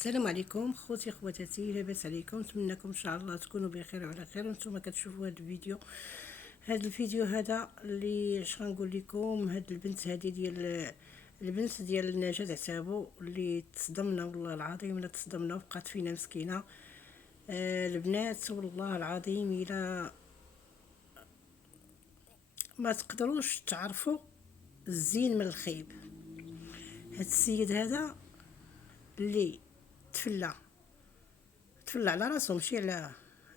السلام عليكم خوتي خواتاتي، لاباس عليكم؟ نتمنىكم ان شاء الله تكونوا بخير وعلى خير. وانتم كتشوفوا هذا الفيديو اللي اش غنقول لكم. هاد البنت هذه ديال نجاة عتابو اللي تصدمنا، والله العظيم الا تصدمنا وبقات فينا مسكينه. البنات والله العظيم الا ما تقدروش تعرفوا الزين من الخيب. هاد السيد هذا اللي تفلى على راسو، ماشي على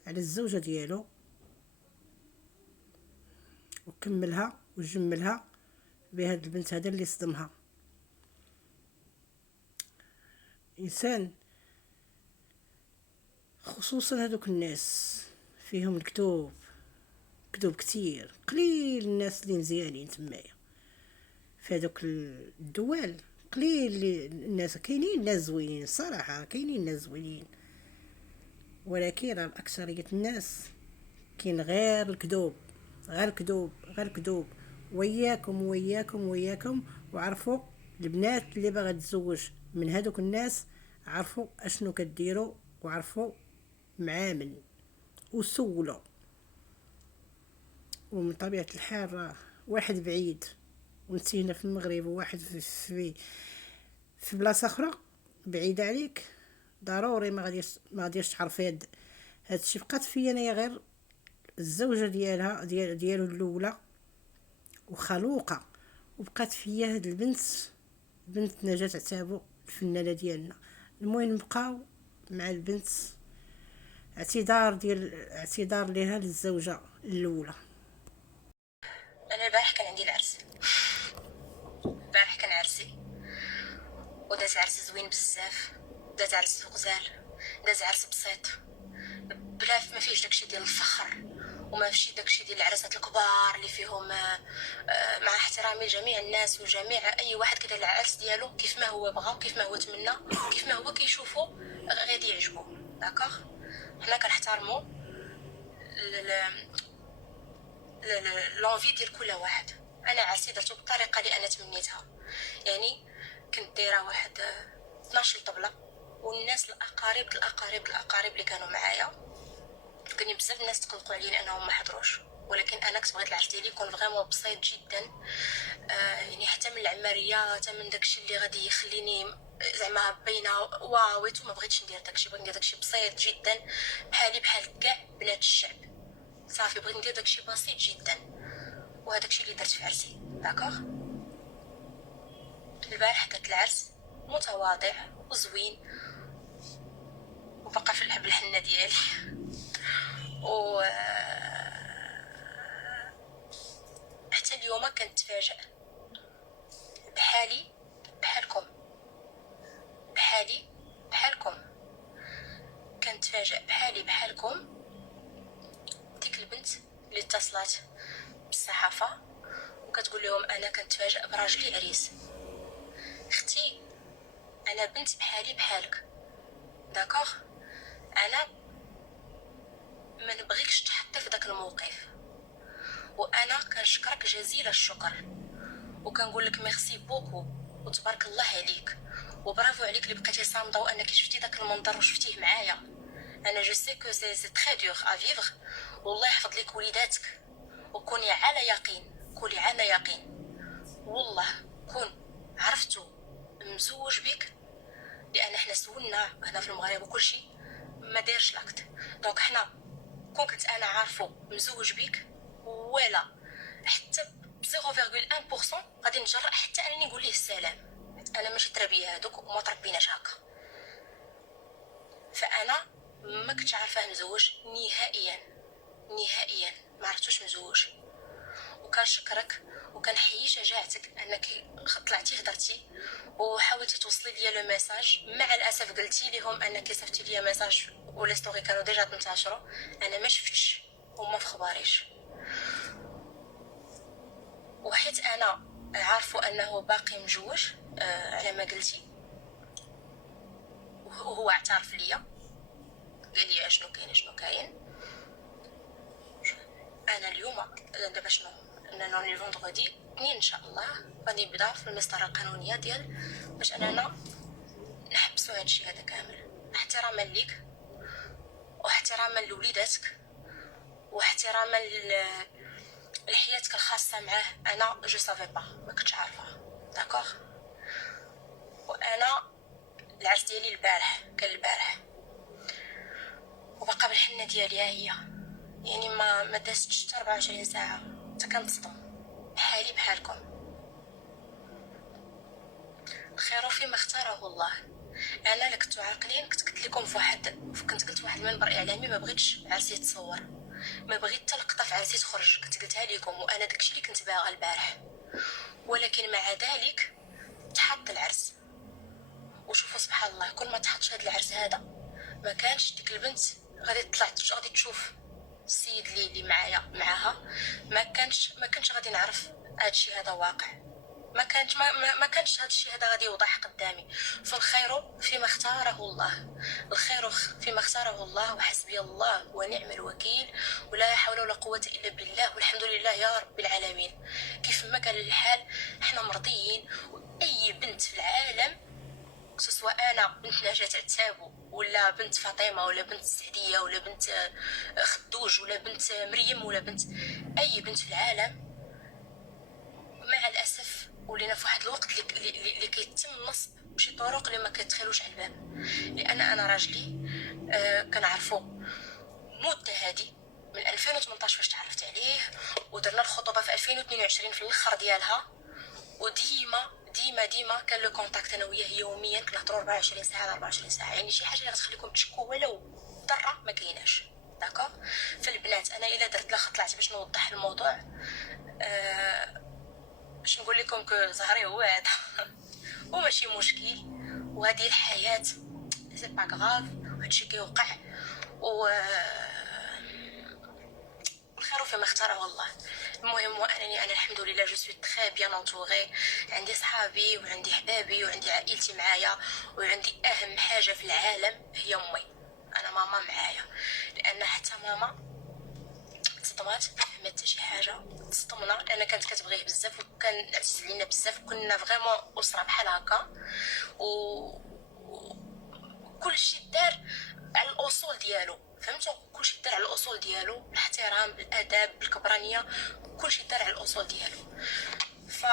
الزوجه ديالو، وكملها وجملها بهاد البنت هذا اللي صدمها. انسان خصوصا هذوك الناس فيهم الكذوب كتير، قليل الناس اللي مزيانين تمايا في هذوك الدول. قليل الناس، كاينين ناس زوينين الصراحه، كاينين ناس زوينين، ولكن الاكثريه الناس كاين غير الكذوب، غير الكذوب. وياكم وعرفوا البنات اللي باغا تزوج من هذوك الناس، عرفوا اشنو كديروا، وعرفوا مع من، وسولوا. ومن طبيعة الحال راه واحد بعيد وانت هنا في المغرب، وواحد في بلاصه اخرى بعيده عليك، ضروري ما غاديش تعرفي هاد الشيء. بقات فيا انايا غير الزوجه ديالها ديالو الاولى وخلوقه، وبقات فيا هاد البنت، بنت نجاة عتابو الفنانه ديالنا. المهم نبقاو مع البنت، اعتذار لها للزوجه الاولى. انا البارح كان عندي العرس، البارح كان عرسي، وداز عرس زوين بزاف، داز عرس غزال، داز عرس بسيط بلا ما فيهش داكشي ديال الفخر، وما فيش داكشي ديال العرسات الكبار اللي فيهم مع احترامي لجميع الناس وجميع اي واحد كيدير العرس ديالو كيف ما هو بغى، كيف ما هو تمنى، كيف ما هو كيشوفو غادي يعجبو. داكوغ، حنا كنحترموا لونفي ديال كل واحد. انا عرسي درتو بالطريقه اللي انا تمنيتها، يعني كنت دايره واحد 12 طبله، والناس الاقارب اللي كانوا معايا، كان بزاف الناس تقلقوا عليا لانهم ما حضروش، ولكن انا كنت بغيت العرس ديالي يكون فريمون بسيط جدا. يعني حتى من العماريه، حتى من داكشي اللي غادي يخليني زعما باينه واو، ما بغيتش ندير داكشي، بغيت ندير داكشي بسيط جدا بحال كاع بنات الشعب. صافي بغيت ندير داكشي بسيط جدا، وهذاك الشيء اللي درت في عرسي. داكوغ، البارح درت العرس متواضع وزوين، وبقى في الحب الحنه ديالي و حتى اليوم كنتفاجئ بحالي بحالكم كنتفاجئ بحالكم. ديك البنت اللي اتصلت بالصحافه وكتقول لهم انا كنتفاجئ براجلي عريس. اختي، انا بنت بحالك، داكوغ، انا ما نبغيكش تحطي في داك الموقف، وانا كنشكرك جزيل الشكر، وكنقول لك ميرسي بوكو وتبارك الله عليك وبرافو عليك اللي بقيتي صامده، وانك شفتي داك المنظر وشفتيه معايا. انا جو سي كو سي تري دور ا فيفر، والله يحفظ لك وليداتك، وكوني على يقين والله كون عرفتو مزوج بك، لان حنا سولنا هنا في المغرب وكلشي ما دايرش لاكت. دونك حنا كون كنت انا عارفو مزوج بك ولا حتى 0.1% غادي نجرأ حتى انني نقول ليه السلام، انا ماشي تربيه هادوك وما تربيناش هكا. فانا ما كنتش عارفاه مزوج نهائيا ما عرفتوش مزوج، وكنشكرك وكنحيي شجاعتك انك طلعتي هضرتي وحاولتي توصلي ليا لو ميساج. مع الاسف قلتي لهم انك صيفطتي ليا ميساج ولي ستوري كانوا ديجا تنتشروا، انا ما شفتش وما في خباريش، وحيت انا عارفوا انه باقي مجوج على ما قلتي، وهو اعترف ليا قال لي اشنو كاين. انا اليوم دابا شنو انا لي فوندغودي 2 ان شاء الله غادي نبدا في المسطره القانونيه ديال باش انا نحبس نحبسوا هادشي هذا كامل احتراما ليك واحتراما لوليداتك واحتراما لحياتك الخاصه معاه. انا جو سافي با، ما كنتش عارفه داكوغ. وانا العرس ديالي البارح كان البارح وبقى بالحنه ديالي هي، يعني ما دازتش حتى 24 ساعه حتى كنتصدم بحالي بحالكم. الخير فيما اختاره الله. انا اللي كنتو عاقلين كنت قلت لكم كنت قلت واحد المنبر اعلامي ما بغيتش عرسي يتصور، ما بغيت حتى لقطه في عرسي تخرج، كنت قلتها لكم وانا داكشي اللي كنت باغا البارح. ولكن مع ذلك تحط العرس، وشوفوا سبحان الله كل ما تحطش هذا العرس هذا ما كانش ديك البنت غادي تطلع غادي تشوف السيد اللي معاها ما كانش غادي نعرف هادشي هذا واقع. ما كانش هادشي هذا غادي يوضح قدامي. فالخير فيما اختاره الله، الخير فيما اختاره الله، وحسبي الله ونعم الوكيل، ولا حول ولا قوة إلا بالله، والحمد لله يا رب العالمين. كيف ما كان الحال احنا مرضيين، وأي بنت في العالم سواء انا بنت نجاة عتاب ولا بنت فاطمه ولا بنت سعديه ولا بنت خدوج ولا بنت مريم ولا بنت اي بنت في العالم، مع الاسف ولينا في واحد الوقت اللي كيتم النصب بشي طرق اللي ما كتخيلوش على البال. لان انا راجلي كنعرفو مده هادي من 2018 فاش تعرفت عليه، ودرنا الخطوبه في 2022 في الاخر ديالها، وديما كان لو كونتاكت انا وياه يوميا، كنهضروا 24 ساعه على 24 ساعه. يعني شي حاجه اللي غتخليكم تشكوا ولو ذره ما كايناش داكوغ. فالبنات انا الا درت لها خط طلعت باش نوضح الموضوع باش نقول لكم كو زهري هو هذا وماشي مشكل، وهذه الحياه سي با غاف، وهادشي كيوقع الخير فيما اختاره الله. المهم وانني انا الحمد لله جو سوي تري بيان انطوري، عندي صحابي وعندي حبابي وعندي عائلتي معايا، وعندي اهم حاجه في العالم هي امي. انا ماما معايا، لان حتى ماما تصدمات ما حتى شي حاجه، تصدمنا لان كانت كتبغيه بزاف وكان عزيز علينا بزاف، كنا فريمون اسره بحال هكا، وكل شيء دار على الاصول ديالو، فهمتوا؟ كل شيء دار على الاصول ديالو، بالاحترام بالاداب بالكبرانيه، كل شيء دار على الاصول ديالو. ف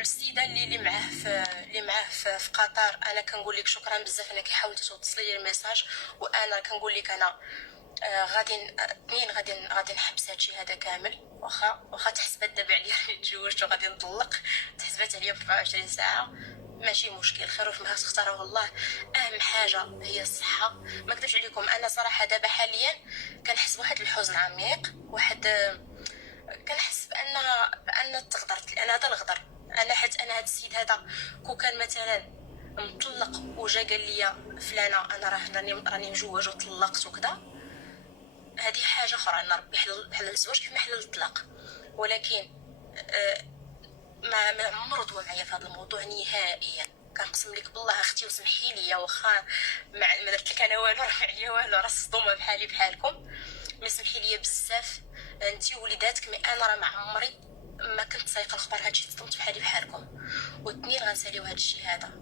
السيده اللي معاه في قطر، انا كنقول لك شكرا بزاف انك حاولتي توصلي لي الميساج، وانا كنقول لك انا غادي نحبس هادشي هذا كامل. واخا تحسبات دابا عليا تزوجت وغادي نطلق، تحسبات عليا ب 24 ساعه ماشي مشكل. خير فيما اختاره الله. اهم حاجه هي الصحه. ما كذبش عليكم انا صراحه دابا حاليا كنحس بواحد الحزن عميق، كنحس بان تغدرت، لان هذا الغدر انا حيت انا هذا السيد هذا كون كان مثلا مطلق وجا قال لي فلانه انا راني مجوج وطلقت وكذا، هذه حاجه اخرى، ان ربي حلل الزواج كيف ما حلل الطلاق. ولكن ما عمرو ضوى معايا في هذا الموضوع نهائيا. كنقسم لك بالله اختي وسمحي لي، واخا ما درت لك انا والو، راه عليا والو، راه صدومه بحالي بحالكم، مي سمحي لي بزاف انت ووليداتك. مي انا راه ما عمري ما كنت سايقه الخبر هادشي، صدمت بحالي بحالكم. واثنين غنساليو هادشي هذا،